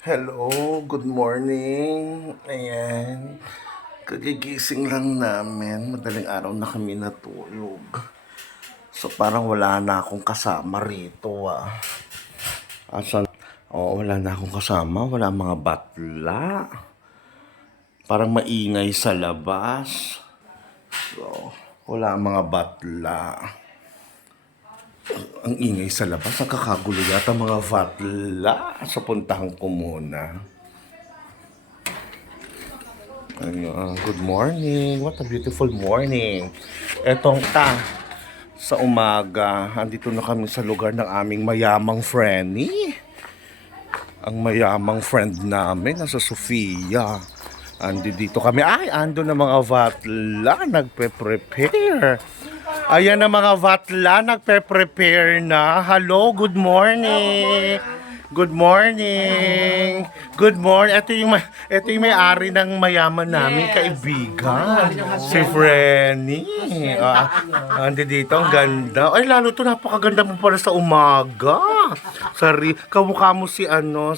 Hello, good morning. Ayan. Kagigising lang namin. Madaling araw na kami natulog. So parang wala na akong kasama rito ah. Asan? Oo, wala na akong kasama. Wala mga batla. Parang maingay sa labas. So, wala mga batla. Ang ingay sa labas. Nakakagulo yata mga batla. So puntahan ko muna. Ayun, good morning. What a beautiful morning. Etong sa umaga, andito na kami sa lugar ng aming mayamang friendy. Ang mayamang friend namin, nasa Sofia. Andi dito kami. Ay, ando na mga vatla, nagpe-prepare. Ayan na mga vatla, nagpe-prepare na. Hello, good morning. Good morning. Good morning. Ito yung may-ari ng mayaman namin kaibigan. Si Frenny. Andi dito, ang ganda. Ay, lalo to napakaganda mo pala sa umaga. Kamukha mo sino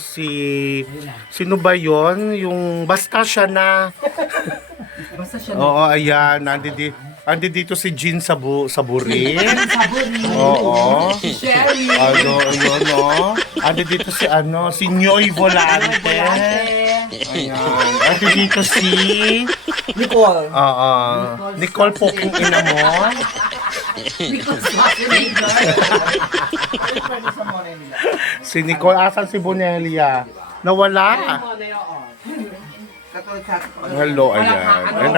ba yon? Yung basta siya na. Oo, ayan. Andi dito si Jean Saburin. Oo. Si Sherry. Yun, no? Andi dito si Nyoy Volante. Ayan. Andi dito si Nicole. Nicole Poking ina mo. Si Nicole, asan si Bonelia? Nawala. Hello, ayan. Ay,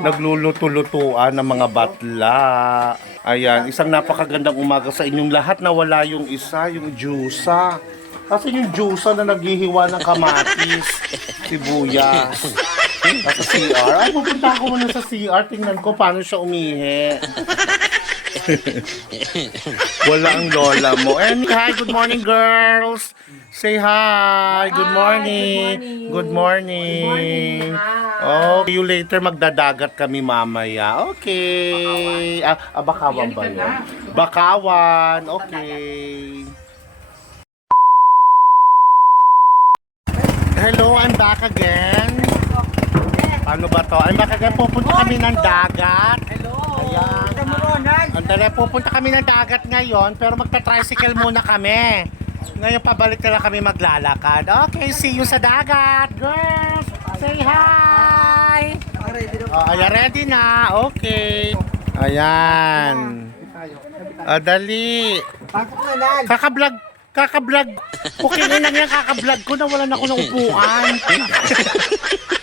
nagluluto-lutuan ng mga batla. Ayan, isang napakagandang umaga sa inyong lahat. Nawala yung isa, yung jusa. Kasi yung jusa na naghihiwa ng kamatis, sibuyas. Sa CR. Ay, pupunta ako muna sa CR. Tingnan ko paano siya umihi. Wala ang lola mo. And hi, good morning, girls. Say hi. Good morning. Good morning. Oh, see you later. Magdadagat kami mamaya. Okay. Bakawan ba yun? Bakawan. Okay. Hello, I'm back again. Paano ba to? I'm back again. Pupunta kami ng dagat. Ayan. Andali, pupunta kami ng dagat ngayon, pero magta-tricycle muna kami. Ngayon pabalik na lang kami maglalakad. Okay, see you sa dagat, girls. Say hi. Ayan, ready na. Okay. Ayan. Dali. Kakablog. Okay na lang yan, kakablog ko. Nawalan ako ng upuan.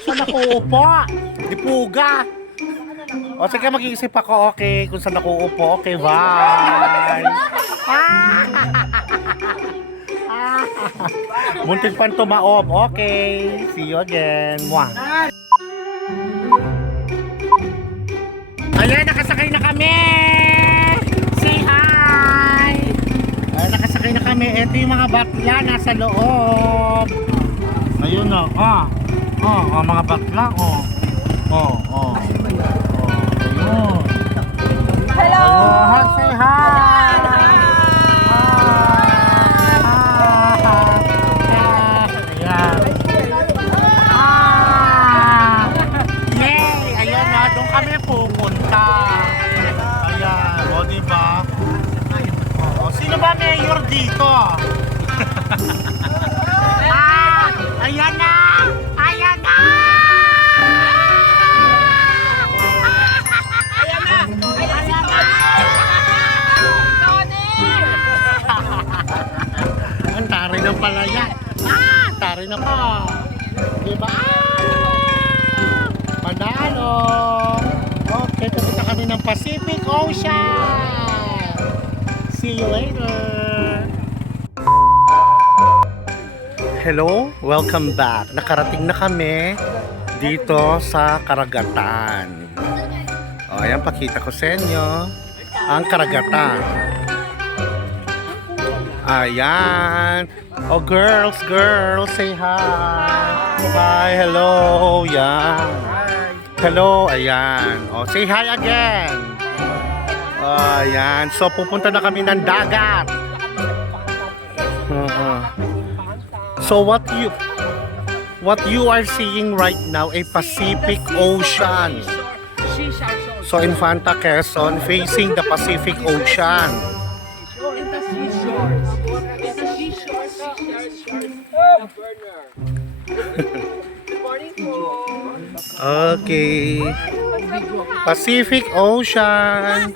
Saan ako upo? Dipuga. O sige, mag-iisip ako, okay, kung saan ako upo. Okay, bye. Muntik pang tumaob. Okay, see you again. Mwah. Ayan, nakasakay na kami. Say hi. Ayan, nakasakay na kami. Ito yung mga batla nasa loob. Ayun o. Mga batla o. Hello. Say hi. Yay! Ayan na, doon kami pupunta. Ayan, o diba? Sino ba mayor dito? Ayan na! Ayan na! Ang taray ng palayan. Taray na pa. Diba? Panalo. Okay, pupunta kami ng Pacific Ocean. See you later. Hello, welcome back. Nakarating na kami dito sa karagatan. Ayan, pakita ko sa inyo ang karagatan. Ayan. Oh, girls, say hi. Hi, hello. Yan. Hello, ayan. Oh, say hi again. Ayan. So, pupunta na kami ng dagat. So what you are seeing right now a Pacific Ocean. So Infanta Quezon facing the Pacific Ocean. In the seashores. In the seashores. Good morning po. Okay. Pacific Ocean.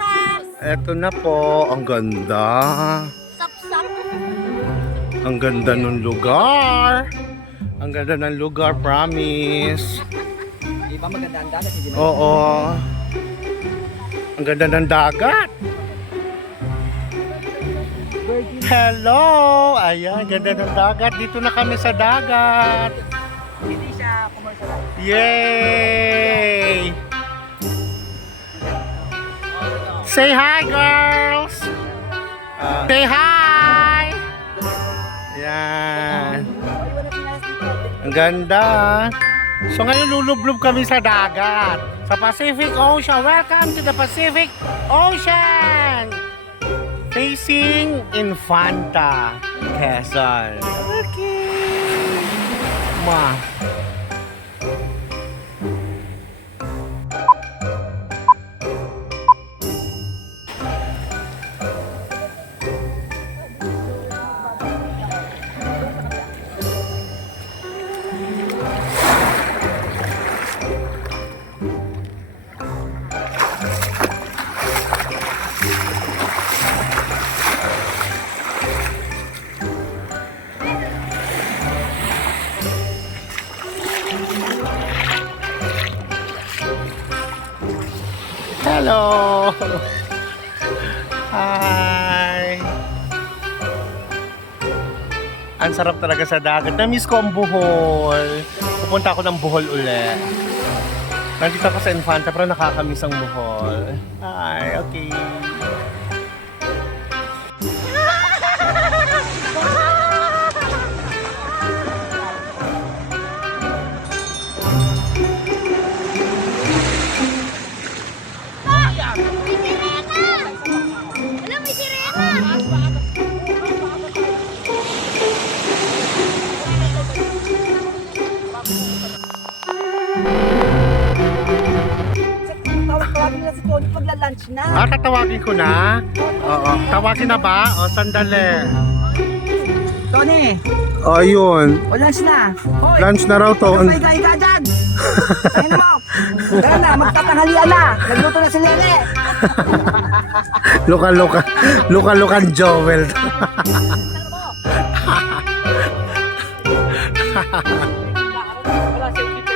Eto na po, ang ganda. Ang ganda ng lugar. Ang ganda ng lugar, promise. Di ba maganda ang dagat? Hindi ba? Oo. Ang ganda ng dagat. Hello! Ayan, ganda ng dagat. Dito na kami sa dagat. Hindi siya commercial. Yay! Say hi, girls! Say hi! Yan. Ang ganda. So ngayon lulublob kami sa dagat. Sa Pacific Ocean. Welcome to the Pacific Ocean! Facing Infanta Quezon. Okay. Ma. Hello! Hi! Ang sarap talaga sa dagat. Na-miss ko ang Bohol. Pupunta ako ng Bohol ulit. Nandito ako sa Infanta pero nakakamiss ang Bohol. Hi, okay. Wala, may sirena! Tawag nila si Tony pagla-lunch na. Tatawagin ko na? Oo. Tawagin na ba? O, sandali. Tony, O, yun. o lunch na. Hoy, Lunch na raw to. higa dyan. Ayun na mo. Tara na, magtatanghalian na. Nagluto na si Lele. Luka-lukan Joel. Wala safety.